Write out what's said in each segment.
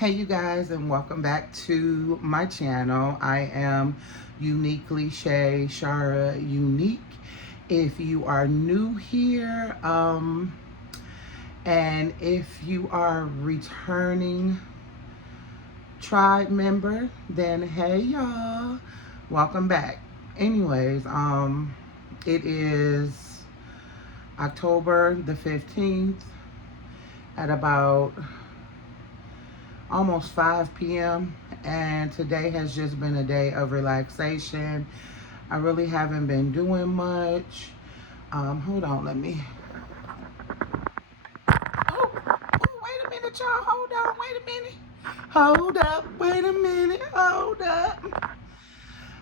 Hey you guys, and welcome back to my channel. I am Uniquely Shay, Shara Unique. If you are new here, and if you are returning tribe member, then hey y'all, welcome back. Anyways, it is October the 15th at about almost 5 p.m. and today has just been a day of relaxation. I really haven't been doing much. Hold on, let me. Wait a minute, y'all. Hold on, wait a minute. Hold up, wait a minute. Hold up.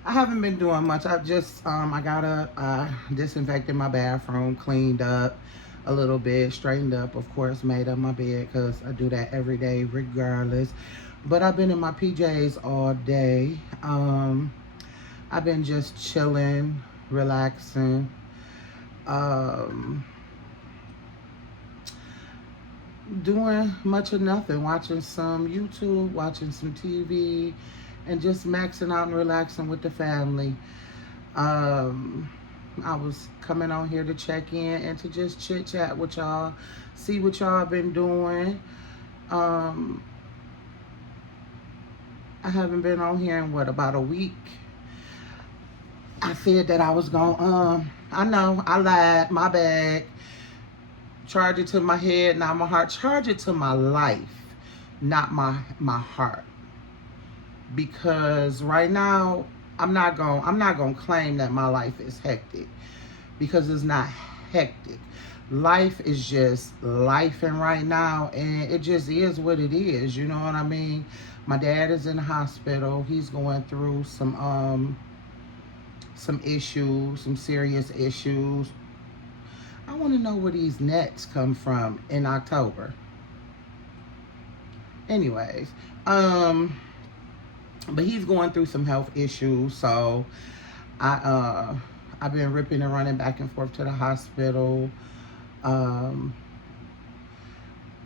I haven't been doing much. I've just I gotta disinfected my bathroom, cleaned up a little bit, straightened up, of course, made up my bed because I do that every day regardless. But I've been in my PJs all day. I've been just chilling, relaxing. Um, Doing much of nothing, watching some YouTube, watching some TV, and just maxing out and relaxing with the family. Um, I was coming on here to check in and to just chit chat with y'all, see what y'all been doing. Um, I haven't been on here in what, about a week. I said that I was going I know I lied, my bad. Charge it to my head, not my heart. Charge it to my life, not my heart. Because right now I'm not gonna claim that my life is hectic, because it's not hectic. Life is just life, and right now, and it just is what it is. You know what I mean? My dad is in the hospital. He's going through some issues, some serious issues. I want to know where these nets come from in October. Anyways, but he's going through some health issues, so I I've been ripping and running back and forth to the hospital. Um,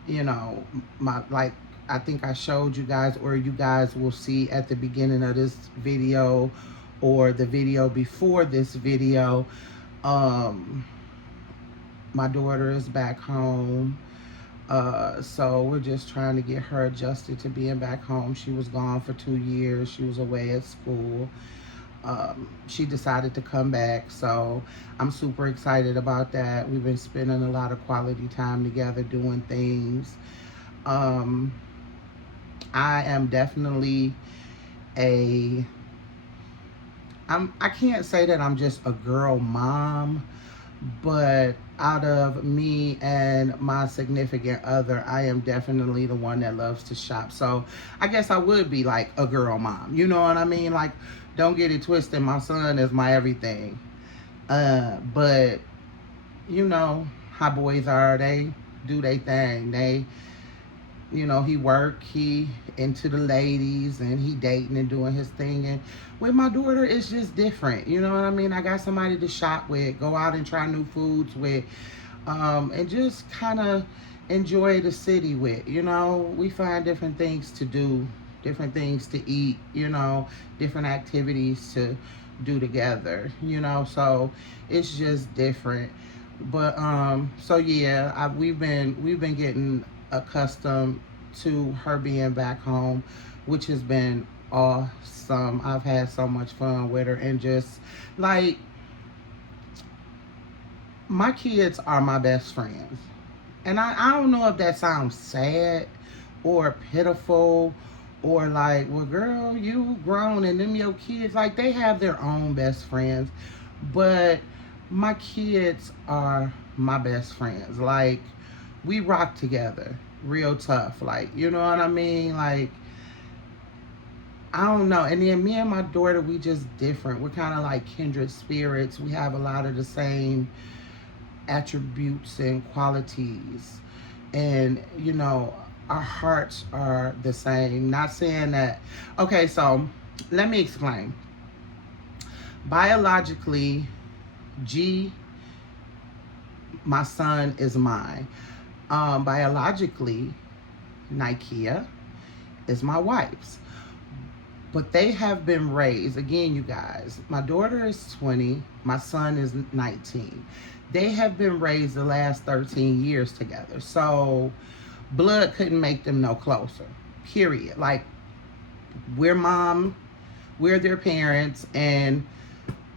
you know, my like I think I showed you guys, or you guys will see at the beginning of this video or the video before this video. Um, my daughter is back home. So we're just trying to get her adjusted to being back home. She was gone for 2 years. She was away at school. She decided to come back, so I'm super excited about that. We've been spending a lot of quality time together doing things. Um, I am definitely a I can't say that I'm just a girl mom, but out of me and my significant other, I am definitely the one that loves to shop. So I guess I would be like a girl mom. You know what I mean? Like, don't get it twisted. My son is my everything. But you know how boys are. They do their thing. He work, he into the ladies, and he dating and doing his thing. And with my daughter, it's just different. You know what I mean? I got somebody to shop with, go out and try new foods with, and just kind of enjoy the city with. We find different things to do, different things to eat, different activities to do together, so it's just different. But so yeah, we've been getting accustomed to her being back home, which has been awesome. I've had so much fun with her, and just like, my kids are my best friends. And I don't know if that sounds sad or pitiful, or like, well, girl, you grown and them your kids, like, they have their own best friends. But my kids are my best friends. Like, we rock together real tough. Like, you know what I mean? Like, I don't know. And then me and my daughter, we just different. We're kind of like kindred spirits. We have a lot of the same attributes and qualities. And, our hearts are the same. Not saying that. Okay, so let me explain. Biologically, G, my son, is mine. Biologically, Nikea is my wife's. But they have been raised, again, you guys, my daughter is 20, my son is 19. They have been raised the last 13 years together. So blood couldn't make them no closer, period. Like, we're mom, we're their parents, and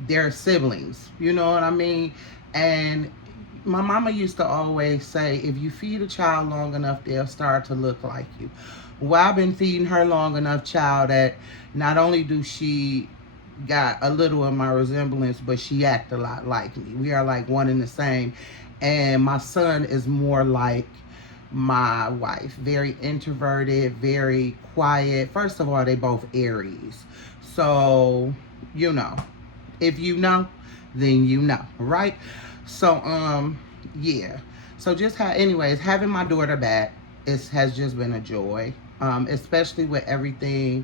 they're siblings. You know what I mean? And my mama used to always say, if you feed a child long enough, they'll start to look like you. Well, I've been feeding her long enough, child, that not only do she got a little of my resemblance, but she act a lot like me. We are like one and the same. And my son is more like my wife. Very introverted, very quiet. First of all, they both Aries. So, you know, if you know, then you know, right? So, yeah. So just anyways, having my daughter back has just been a joy. Especially with everything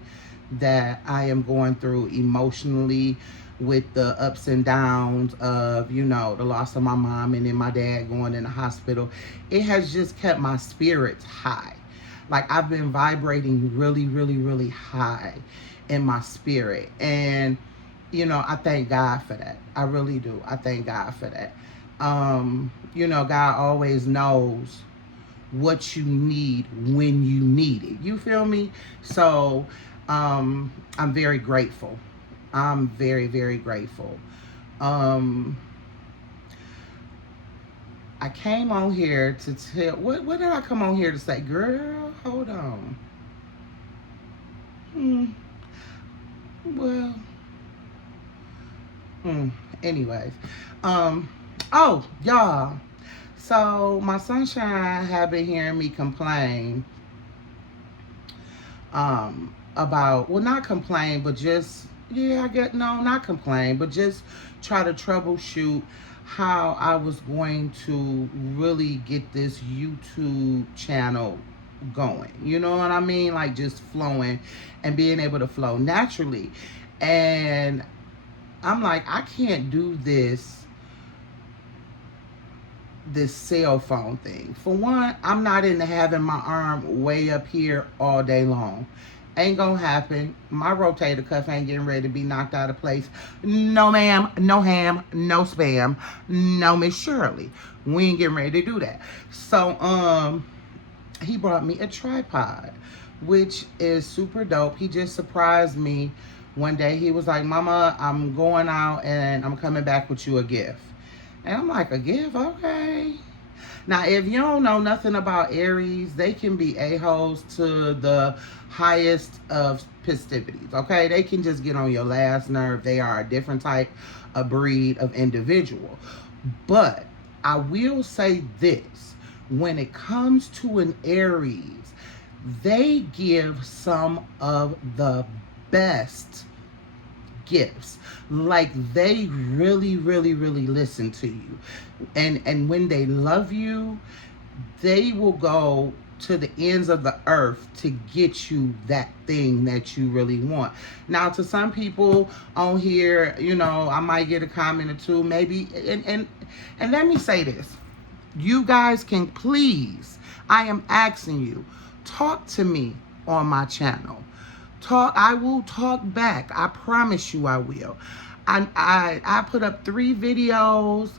that I am going through emotionally, with the ups and downs of, you know, the loss of my mom and then my dad going in the hospital. It has just kept my spirits high. Like, I've been vibrating really, really, really high in my spirit. And, you know, I thank God for that. I really do. I thank God for that. You know, God always knows what you need when you need it. You feel me? So, I'm very grateful. I'm very, very grateful. I came on here to tell, what did I come on here to say? Girl, hold on. Well, anyways. Oh, y'all. So my sunshine have been hearing me complain about, well, not complain, but just, yeah, I get, no, not complain, but just try to troubleshoot how I was going to really get this YouTube channel going. You know what I mean? Like, just flowing and being able to flow naturally. And I'm like, I can't do this cell phone thing. For one, I'm not into having my arm way up here all day long. Ain't gonna happen. My rotator cuff ain't getting ready to be knocked out of place. No ma'am, no ham, no spam, no Miss Shirley. We ain't getting ready to do that. So he brought me a tripod, which is super dope. He just surprised me one day. He was like, Mama, I'm going out and I'm coming back with you a gift. And I'm like, a gift? Okay. Now, if you don't know nothing about Aries, they can be a-holes to the highest of festivities, okay? They can just get on your last nerve. They are a different type of breed of individual. But I will say this. When it comes to an Aries, they give some of the best gifts. Like, they really, really, really listen to you. And when they love you, they will go to the ends of the earth to get you that thing that you really want. Now, to some people on here, you know, I might get a comment or two, maybe, and let me say this. You guys can please, I am asking you, talk to me on my channel. I will talk back. I promise you I will. I put up 3 videos.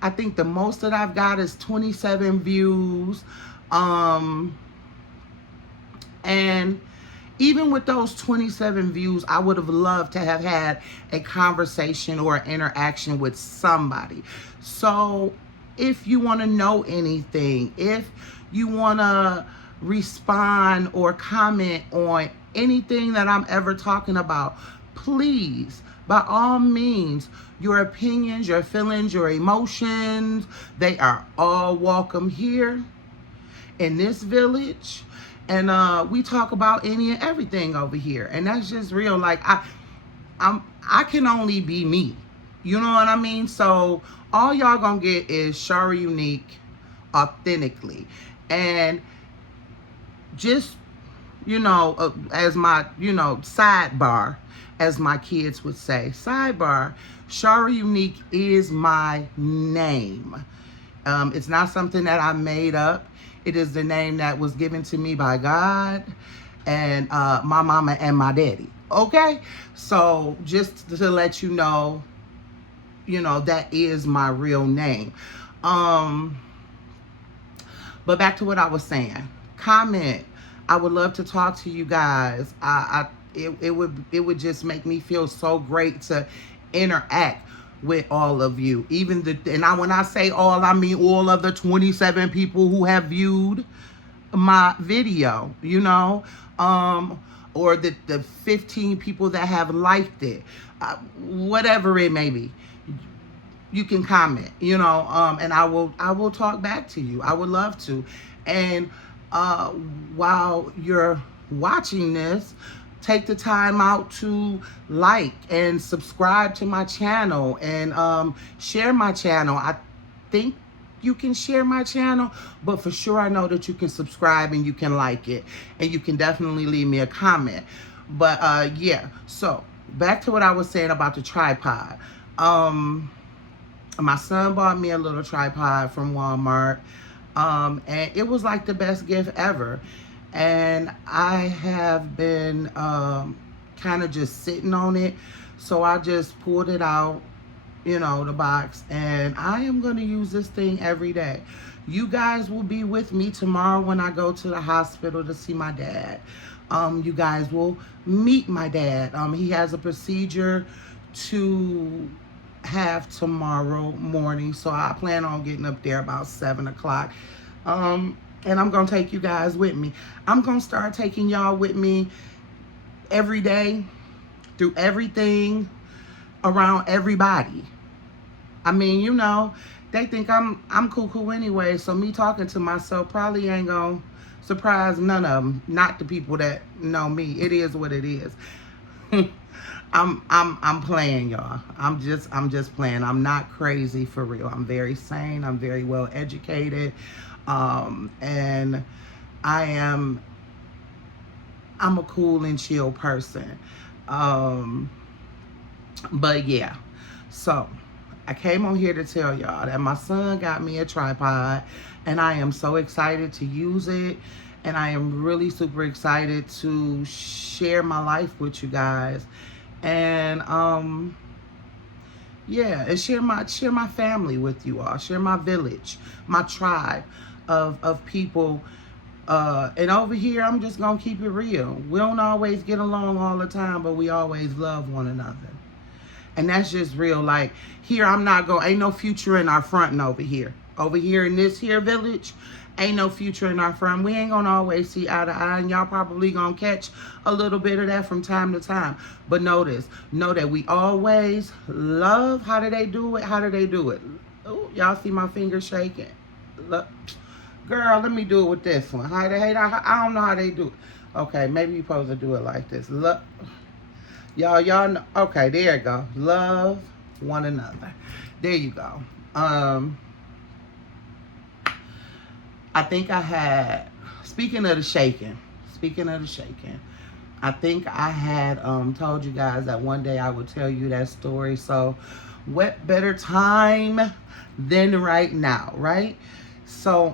I think the most that I've got is 27 views. And even with those 27 views, I would have loved to have had a conversation or an interaction with somebody. So if you want to know anything, if you want to respond or comment on anything that I'm ever talking about, please, by all means, your opinions, your feelings, your emotions, they are all welcome here in this village. And we talk about any and everything over here. And that's just real. Like, I can only be me. You know what I mean? So all y'all gonna get is Shari Unique authentically. And just, you know, as my, you know, sidebar, as my kids would say, sidebar, Shari Unique is my name. It's not something that I made up. It is the name that was given to me by God. and my mama and my daddy. Okay, so just to let you know, that is my real name. Um, but back to what I was saying. Comment. I would love to talk to you guys. It would just make me feel so great to interact with all of you. Even when I say all, I mean all of the 27 people who have viewed my video, or the 15 people that have liked it, whatever it may be. You can comment, and I will talk back to you. I would love to. And uh, while you're watching this, take the time out to like and subscribe to my channel, and share my channel. I think you can share my channel, but for sure I know that you can subscribe and you can like it, and you can definitely leave me a comment. But yeah, so back to what I was saying about the tripod. My son bought me a little tripod from Walmart, and it was like the best gift ever. And I have been kind of just sitting on it, so I just pulled it out, the box, and I am going to use this thing every day. You guys will be with me tomorrow when I go to the hospital to see my dad. You guys will meet my dad. He has a procedure to have tomorrow morning, so I plan on getting up there about 7 o'clock. And I'm gonna take you guys with me. I'm gonna start taking y'all with me every day through everything, around everybody. I mean, they think I'm cuckoo anyway, so me talking to myself probably ain't gonna surprise none of them. Not the people that know me. It is what it is. I'm playing, y'all. I'm just playing. I'm not crazy, for real. I'm very sane. I'm very well educated. And I'm a cool and chill person. But yeah. So I came on here to tell y'all that my son got me a tripod, and I am so excited to use it. And I am really super excited to share my life with you guys. And yeah, and share my family with you all, share my village, my tribe of people. And over here, I'm just gonna keep it real. We don't always get along all the time, but we always love one another. And that's just real. Like, here, ain't no future in our front and over here. Over here in this here village, ain't no future in our front. We ain't gonna always see eye to eye, and y'all probably gonna catch a little bit of that from time to time. But know that we always love. How do they do it? How do they do it? Oh, y'all see my finger shaking? Look, girl, let me do it with this one. I don't know how they do it. Okay, maybe you're supposed to do it like this. Look, y'all know. Okay, there you go. Love one another. There you go. I think I had, speaking of the shaking, I think I had told you guys that one day I would tell you that story. So what better time than right now, right? So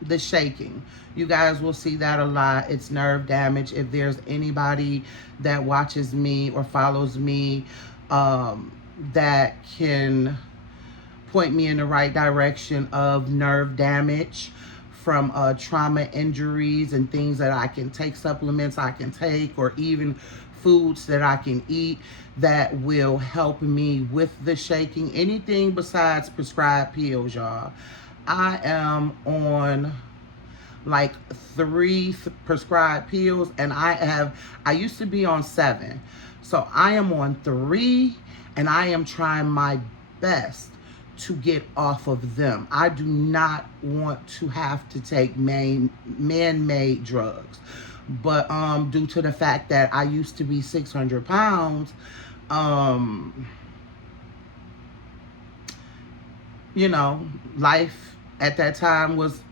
the shaking, you guys will see that a lot. It's nerve damage. If there's anybody that watches me or follows me that can point me in the right direction of nerve damage from trauma injuries and things that I can take, supplements I can take, or even foods that I can eat that will help me with the shaking. Anything besides prescribed pills, y'all. I am on like 3 prescribed pills, and I used to be on 7. So I am on 3, and I am trying my best to get off of them. I do not want to have to take man-made drugs. But due to the fact that I used to be 600 pounds, life at that time was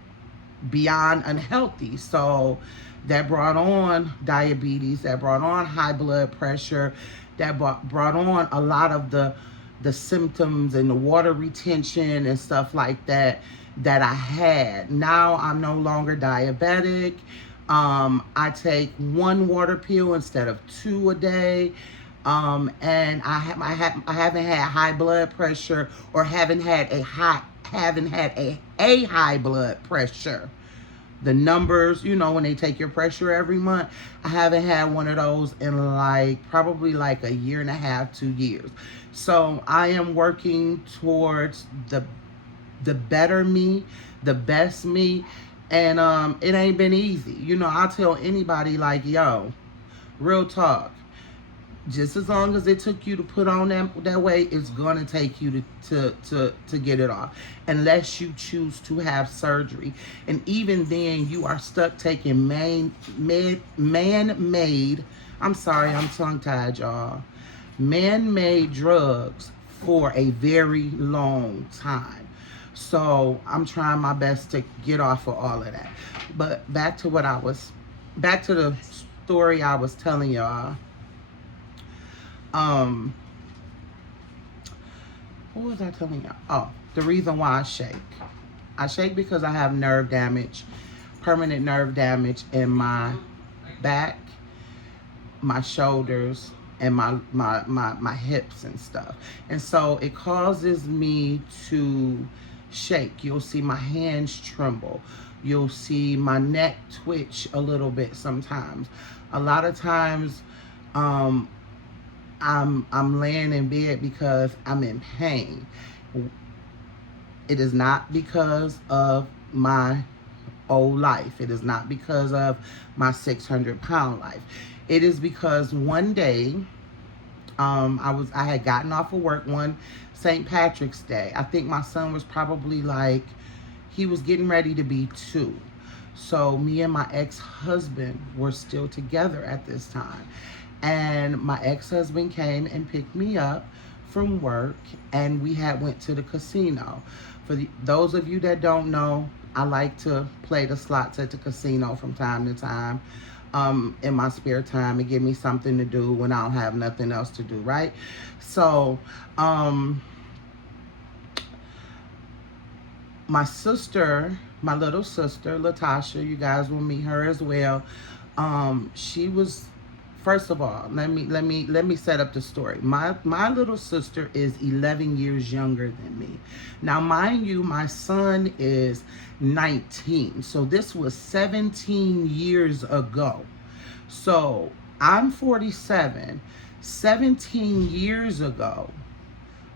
beyond unhealthy. So that brought on diabetes, that brought on high blood pressure, that brought on a lot of the symptoms and the water retention and stuff like that I had. Now I'm no longer diabetic. I take one water pill instead of two a day. And I haven't had high blood pressure, or haven't had a high blood pressure. The numbers, when they take your pressure every month, I haven't had one of those in probably like a year and a half, 2 years. So I am working towards the better me, the best me. And it ain't been easy. I'll tell anybody, like, yo, real talk. Just as long as it took you to put on that weight, it's gonna take you to get it off, unless you choose to have surgery. And even then, you are stuck taking man-made. I'm sorry, I'm tongue-tied, y'all. Man-made drugs for a very long time. So I'm trying my best to get off of all of that. But back to the story I was telling y'all. What was I telling y'all? Oh, the reason why I shake. I shake because I have nerve damage, permanent nerve damage in my back, my shoulders, and my hips and stuff. And so it causes me to shake. You'll see my hands tremble. You'll see my neck twitch a little bit sometimes. A lot of times, I'm laying in bed because I'm in pain. It is not because of my old life. It is not because of my 600-pound life. It is because one day, I had gotten off of work one St. Patrick's Day. I think my son was probably he was getting ready to be 2. So me and my ex-husband were still together at this time. And my ex-husband came and picked me up from work, and we went to the casino. For those of you that don't know, I like to play the slots at the casino from time to time. In my spare time, and give me something to do when I don't have nothing else to do, right? So, my sister, my little sister, Latasha, you guys will meet her as well. She was, first of all, let me set up the story. My little sister is 11 years younger than me. Now, mind you, my son is 19. So this was 17 years ago. So I'm 47. 17 years ago,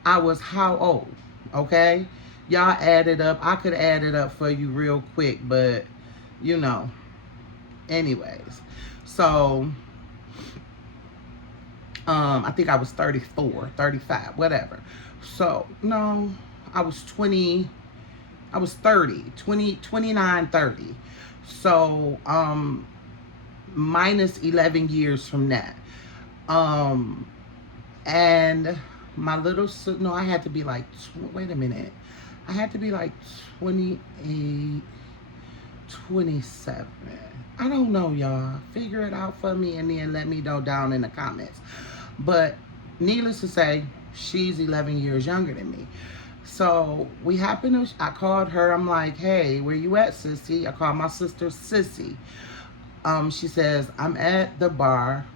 I was how old? Okay? Y'all add it up. I could add it up for you real quick, but anyways. So I think I was 34, 35, whatever. So, no, I was 30, 29, 30. So, minus 11 years from that. And my little sister, no, I had to be wait a minute. I had to be 28, 27. I don't know, y'all. Figure it out for me and then let me know down in the comments. But needless to say, she's 11 years younger than me. So I called her. I'm like, hey, where you at, sissy? I called my sister Sissy. She says, I'm at the bar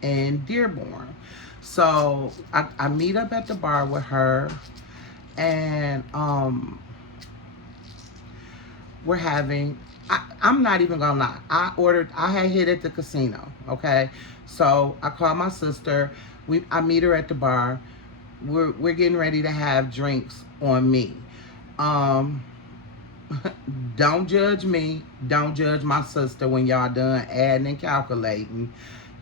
in Dearborn. So I meet up at the bar with her, and we're having, I'm not even gonna lie, I had hit at the casino, okay? So I called my sister, I meet her at the bar, we're getting ready to have drinks on me. Don't judge me, don't judge my sister when y'all done adding and calculating.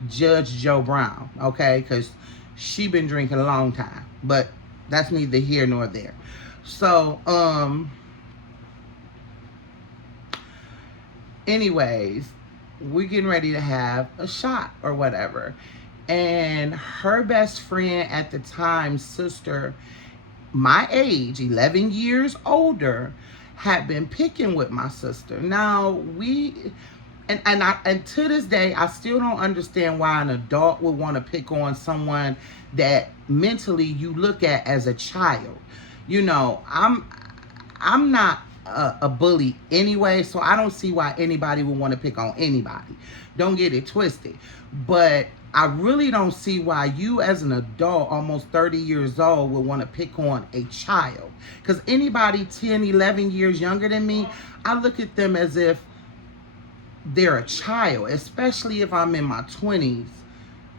Judge Joe Brown, okay? Because she been drinking a long time, but that's neither here nor there. So, anyways, we're getting ready to have a shot or whatever. And her best friend at the time, sister, my age, 11 years older, had been picking with my sister. Now, and to this day, I still don't understand why an adult would want to pick on someone that mentally you look at as a child. I'm not a bully anyway, so I don't see why anybody would want to pick on anybody. Don't get it twisted. But I really don't see why you, as an adult, almost 30 years old, would want to pick on a child. Because anybody 10, 11 years younger than me, I look at them as if they're a child, especially if I'm in my 20s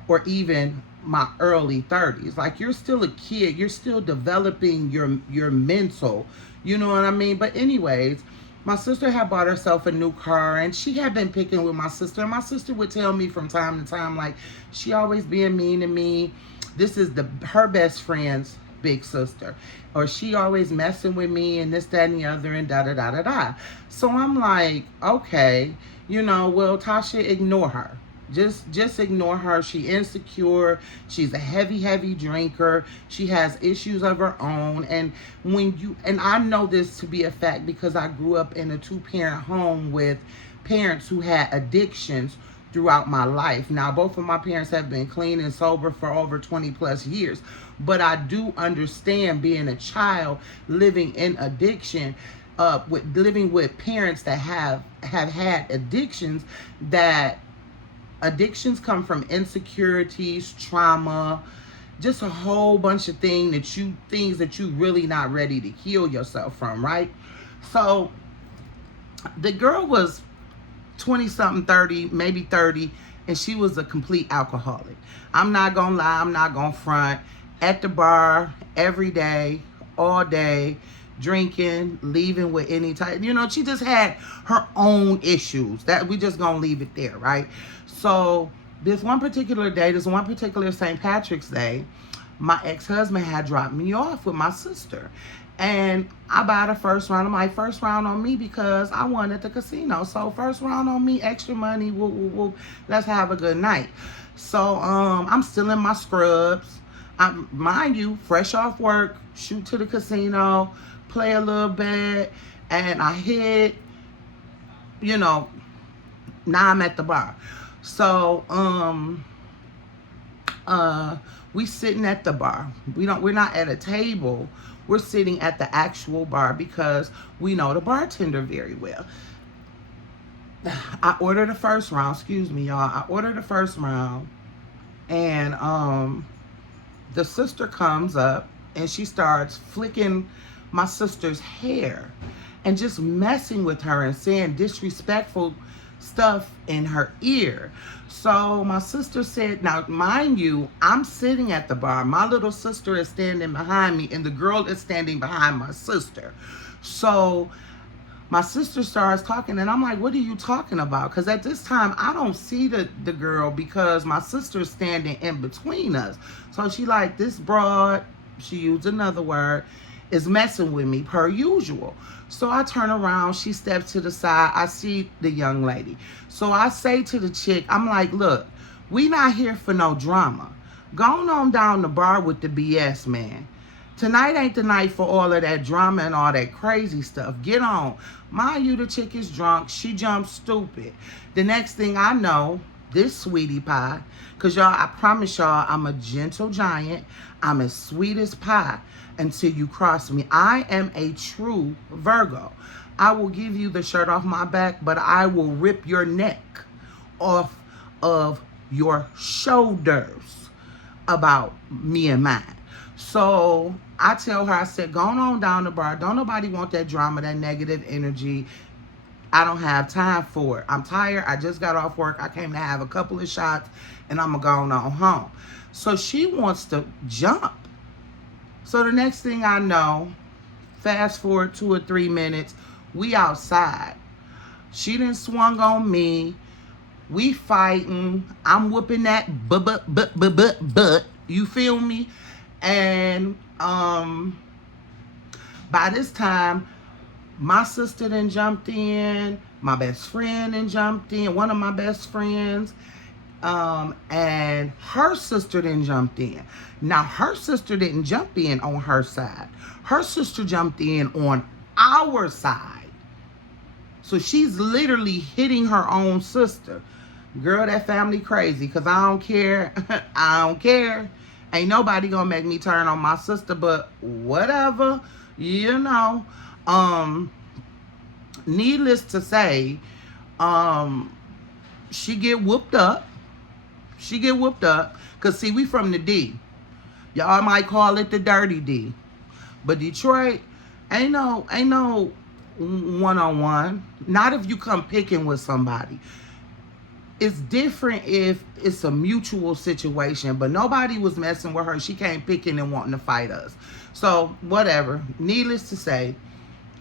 or even my early 30s. Like, you're still a kid, you're still developing your mental, you know what I mean? But anyways, my sister had bought herself a new car, and she had been picking with my sister, and my sister would tell me from time to time, like, she always being mean to me. This is her best friend's big sister, or she always messing with me, and this, that, and the other, and da da da da da. So I'm like, okay, well, Tasha, ignore her. Just ignore her. She insecure. She's a heavy drinker. She has issues of her own. And I know this to be a fact because I grew up in a 2-parent home with parents who had addictions throughout my life. Now, both of my parents have been clean and sober for over 20 plus years, but I do understand being a child living in addiction, living with parents that have had addictions. That addictions come from insecurities, trauma, just a whole bunch of things that you really not ready to heal yourself from, right? So the girl was 20 something, 30, maybe 30, and she was a complete alcoholic. I'm not gonna lie, I'm not gonna front. At the bar every day, all day, drinking, leaving with any type. She just had her own issues. That we just gonna leave it there, right? So this one particular St. Patrick's Day, my ex-husband had dropped me off with my sister. And I bought a first round. I'm like, first round on me because I won at the casino. So first round on me, extra money, woo. Let's have a good night. So I'm still in my scrubs. Mind you, fresh off work, shoot to the casino, play a little bit, and I hit, now I'm at the bar. So we sitting at the bar. We're not at a table. We're sitting at the actual bar because we know the bartender very well. I ordered the first round, excuse me, y'all. I ordered the first round, and the sister comes up and she starts flicking my sister's hair and just messing with her and saying disrespectful stuff in her ear. So my sister said, now mind you, I'm sitting at the bar. My little sister is standing behind me and the girl is standing behind my sister. So my sister starts talking and I'm like, what are you talking about? Because at this time, I don't see the girl because my sister's standing in between us. So she like, this broad, she used another word, is messing with me per usual. So I turn around, she steps to the side, I see the young lady. So I say to the chick, I'm like, look, we not here for no drama. Go on down the bar with the BS, man. Tonight ain't the night for all of that drama and all that crazy stuff. Get on. Mind you, the chick is drunk. She jumps stupid. The next thing I know, this sweetie pie, because y'all, I promise y'all, I'm a gentle giant. I'm as sweet as pie until you cross me. I am a true Virgo. I will give you the shirt off my back, but I will rip your neck off of your shoulders about me and mine. So I tell her, I said, go on down the bar. Don't nobody want that drama, that negative energy. I don't have time for it. I'm tired. I just got off work. I came to have a couple of shots and I'm going to go on home. So she wants to jump. So the next thing I know, fast forward 2 or 3 minutes, we outside. She done swung on me. We fighting. I'm whooping that butt. You feel me? And by this time, my sister done jumped in. My best friend done jumped in. One of my best friends. And her sister done jumped in. Now, her sister didn't jump in on her side. Her sister jumped in on our side. So she's literally hitting her own sister. Girl, that family crazy, because I don't care. I don't care. Ain't nobody gonna make me turn on my sister, but whatever, you know. Needless to say, um, she get whooped up. She get whooped up. Cause see, we from the D. Y'all might call it the dirty D. But Detroit ain't no one-on-one. Not if you come picking with somebody. It's different if it's a mutual situation, but nobody was messing with her. She came picking and wanting to fight us. So, whatever. Needless to say,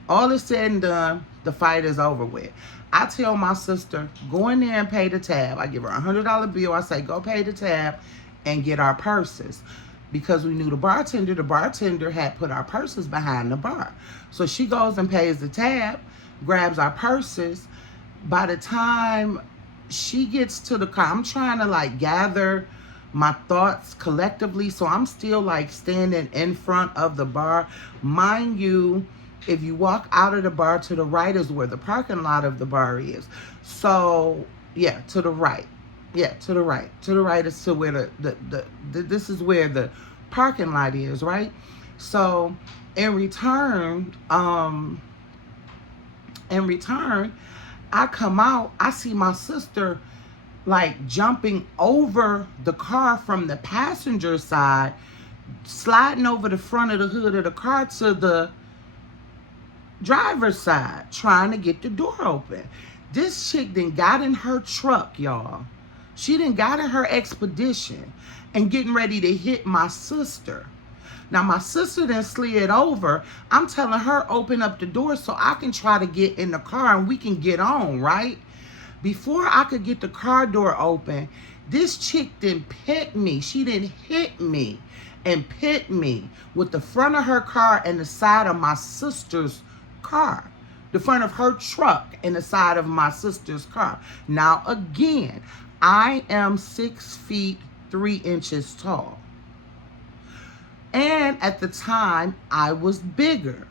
all is said and done, the fight is over with. I tell my sister, go in there and pay the tab. I give her $100 bill. I say, go pay the tab and get our purses. Because we knew the bartender had put our purses behind the bar. So she goes and pays the tab, grabs our purses. By the time she gets to the car, I'm trying to like gather my thoughts collectively. So I'm still like standing in front of the bar. Mind you, if you walk out of the bar, to the right is where the parking lot of the bar is. So yeah, to the right. Yeah, to the right. To the right is to where the this is where the parking lot is, right? So in return, I come out, I see my sister like jumping over the car from the passenger side, sliding over the front of the hood of the car to the driver's side, trying to get the door open. This chick then got in her truck, y'all. She done got in her Expedition and getting ready to hit my sister. Now, my sister then slid over. I'm telling her, open up the door so I can try to get in the car and we can get on, right? Before I could get the car door open, this chick then pit me. She didn't hit me and pit me with the front of her car and the side of my sister's car. The front of her truck and the side of my sister's car. Now, again, I am 6 feet 3 inches tall. And at the time, I was bigger.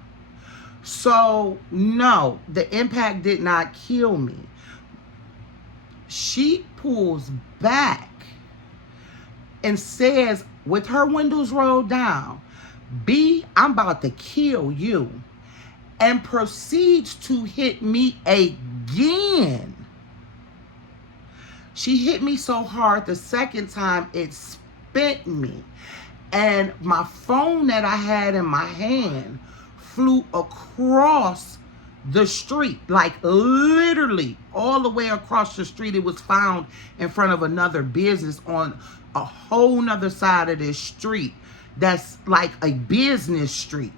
So, no, the impact did not kill me. She pulls back and says, with her windows rolled down, B, I'm about to kill you. And proceeds to hit me again. She hit me so hard the second time it spent me. And my phone that I had in my hand flew across the street, like literally all the way across the street. It was found in front of another business on a whole nother side of this street that's like a business street.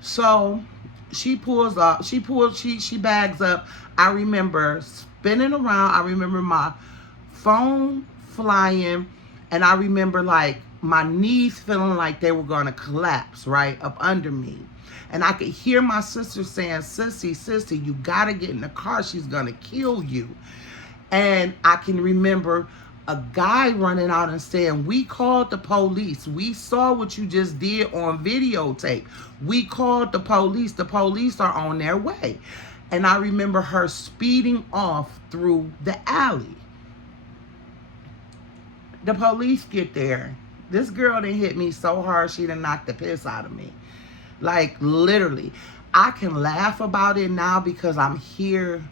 So she pulls up, she bags up. I remember spinning around. I remember my phone flying, and I remember like my knees feeling like they were going to collapse right up under me. And I could hear my sister saying, Sissy, you got to get in the car. She's going to kill you. And I can remember a guy running out and saying, we called the police. We saw what you just did on videotape. We called the police. The police are on their way. And I remember her speeding off through the alley. The police get there. This girl done hit me so hard she done knocked the piss out of me. Like, literally. I can laugh about it now because I'm here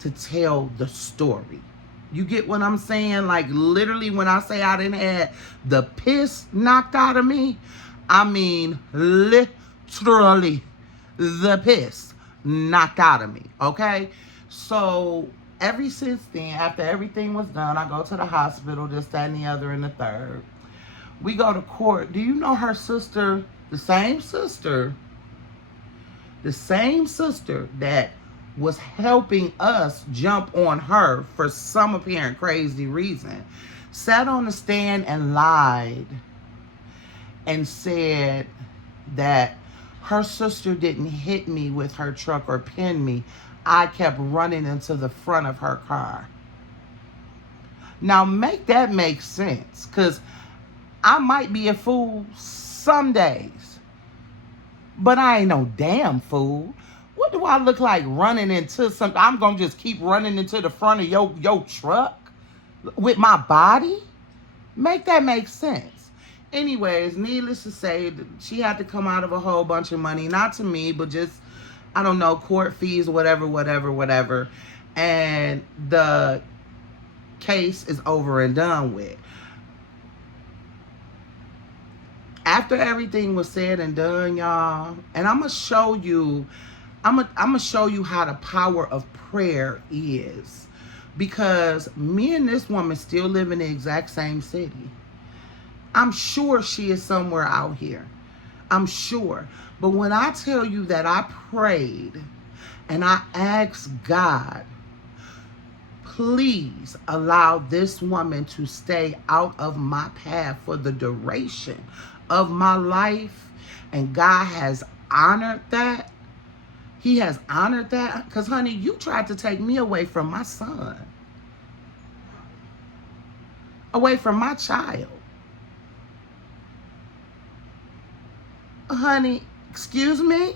to tell the story. You get what I'm saying? Like, literally, when I say I didn't have the piss knocked out of me, I mean literally the piss knocked out of me, okay? So, ever since then, after everything was done, I go to the hospital, this, that, and the other, and the third. We go to court. Do you know her sister, the same sister that was helping us jump on her for some apparent crazy reason, sat on the stand and lied and said that her sister didn't hit me with her truck or pin me. I kept running into the front of her car. Now make that make sense, because I might be a fool some days, but I ain't no damn fool. What do I look like running into something? I'm going to just keep running into the front of your truck with my body? Make that make sense. Anyways, needless to say, she had to come out of a whole bunch of money. Not to me, but just I don't know, court fees, whatever. And the case is over and done with. After everything was said and done, y'all, and I'm gonna show you, I'm gonna show you how the power of prayer is, because me and this woman still live in the exact same city. I'm sure she is somewhere out here. I'm sure. But when I tell you that I prayed and I asked God, please allow this woman to stay out of my path for the duration of my life, and God has honored that. He has honored that. Because, honey, you tried to take me away from my son, away from my child. Honey, excuse me?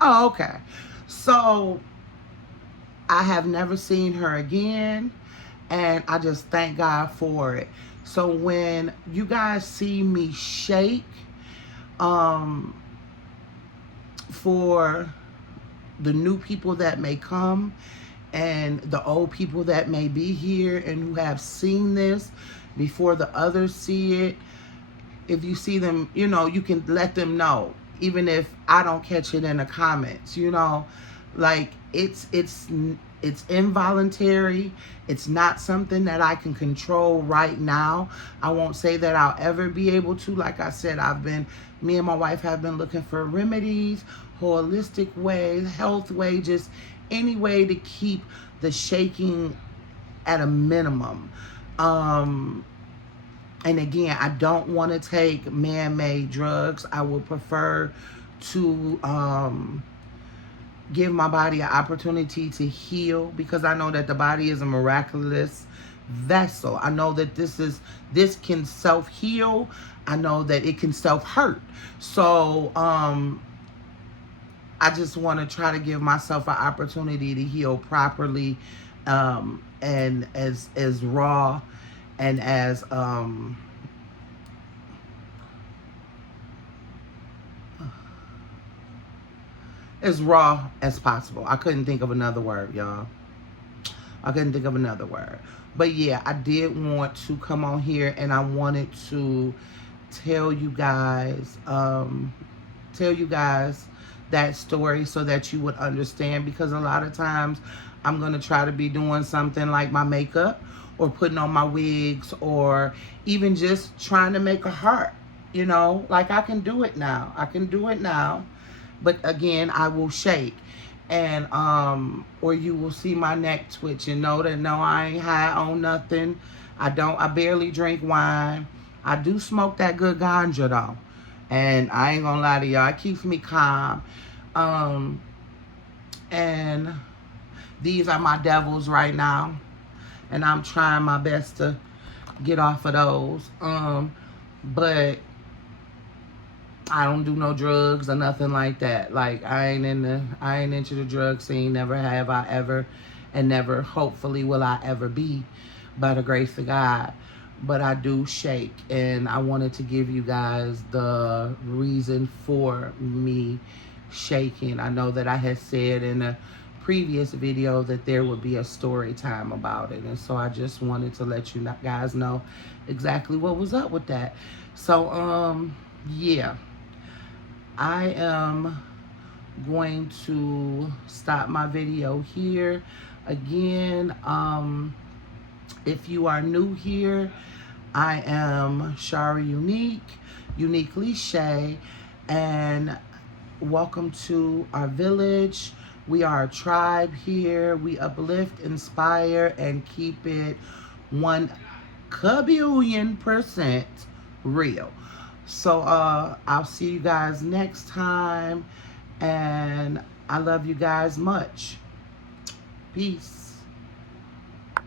Oh, okay. So I have never seen her again, and I just thank God for it. So when you guys see me shake, for the new people that may come and the old people that may be here and who have seen this before the others see it, if you see them, you can let them know, even if I don't catch it in the comments, like it's involuntary. It's not something that I can control right now. I won't say that I'll ever be able to. Like I said, me and my wife have been looking for remedies, holistic ways, health ways, just any way to keep the shaking at a minimum. And again, I don't want to take man-made drugs. I would prefer to give my body an opportunity to heal, because I know that the body is a miraculous vessel. I know that this can self-heal. I know that it can self-hurt. So I just want to try to give myself an opportunity to heal properly, and as raw and as raw as possible. I couldn't think of another word, y'all. I couldn't think of another word. But yeah, I did want to come on here, and I wanted to tell you guys that story so that you would understand, because a lot of times I'm going to try to be doing something like my makeup or putting on my wigs, or even just trying to make a heart, like I can do it now. But again, I will shake, and or you will see my neck twitch and know that no, I ain't high on nothing. I barely drink wine. I do smoke that good ganja though, and I ain't gonna lie to y'all, it keeps me calm. And these are my devils right now, and I'm trying my best to get off of those. But I don't do no drugs or nothing like that. Like I ain't into the drug scene. Never have I ever, and never hopefully will I ever be, by the grace of God. But I do shake, and I wanted to give you guys the reason for me shaking. I know that I had said in a previous video that there would be a story time about it, and so I just wanted to let you guys know exactly what was up with that. So yeah, I am going to stop my video here. Again, if you are new here, I am Shari Uniquely Shay, and welcome to our village. We are a tribe here. We uplift, inspire, and keep it 1,000,000,000% real. So I'll see you guys next time, and I love you guys much. Peace.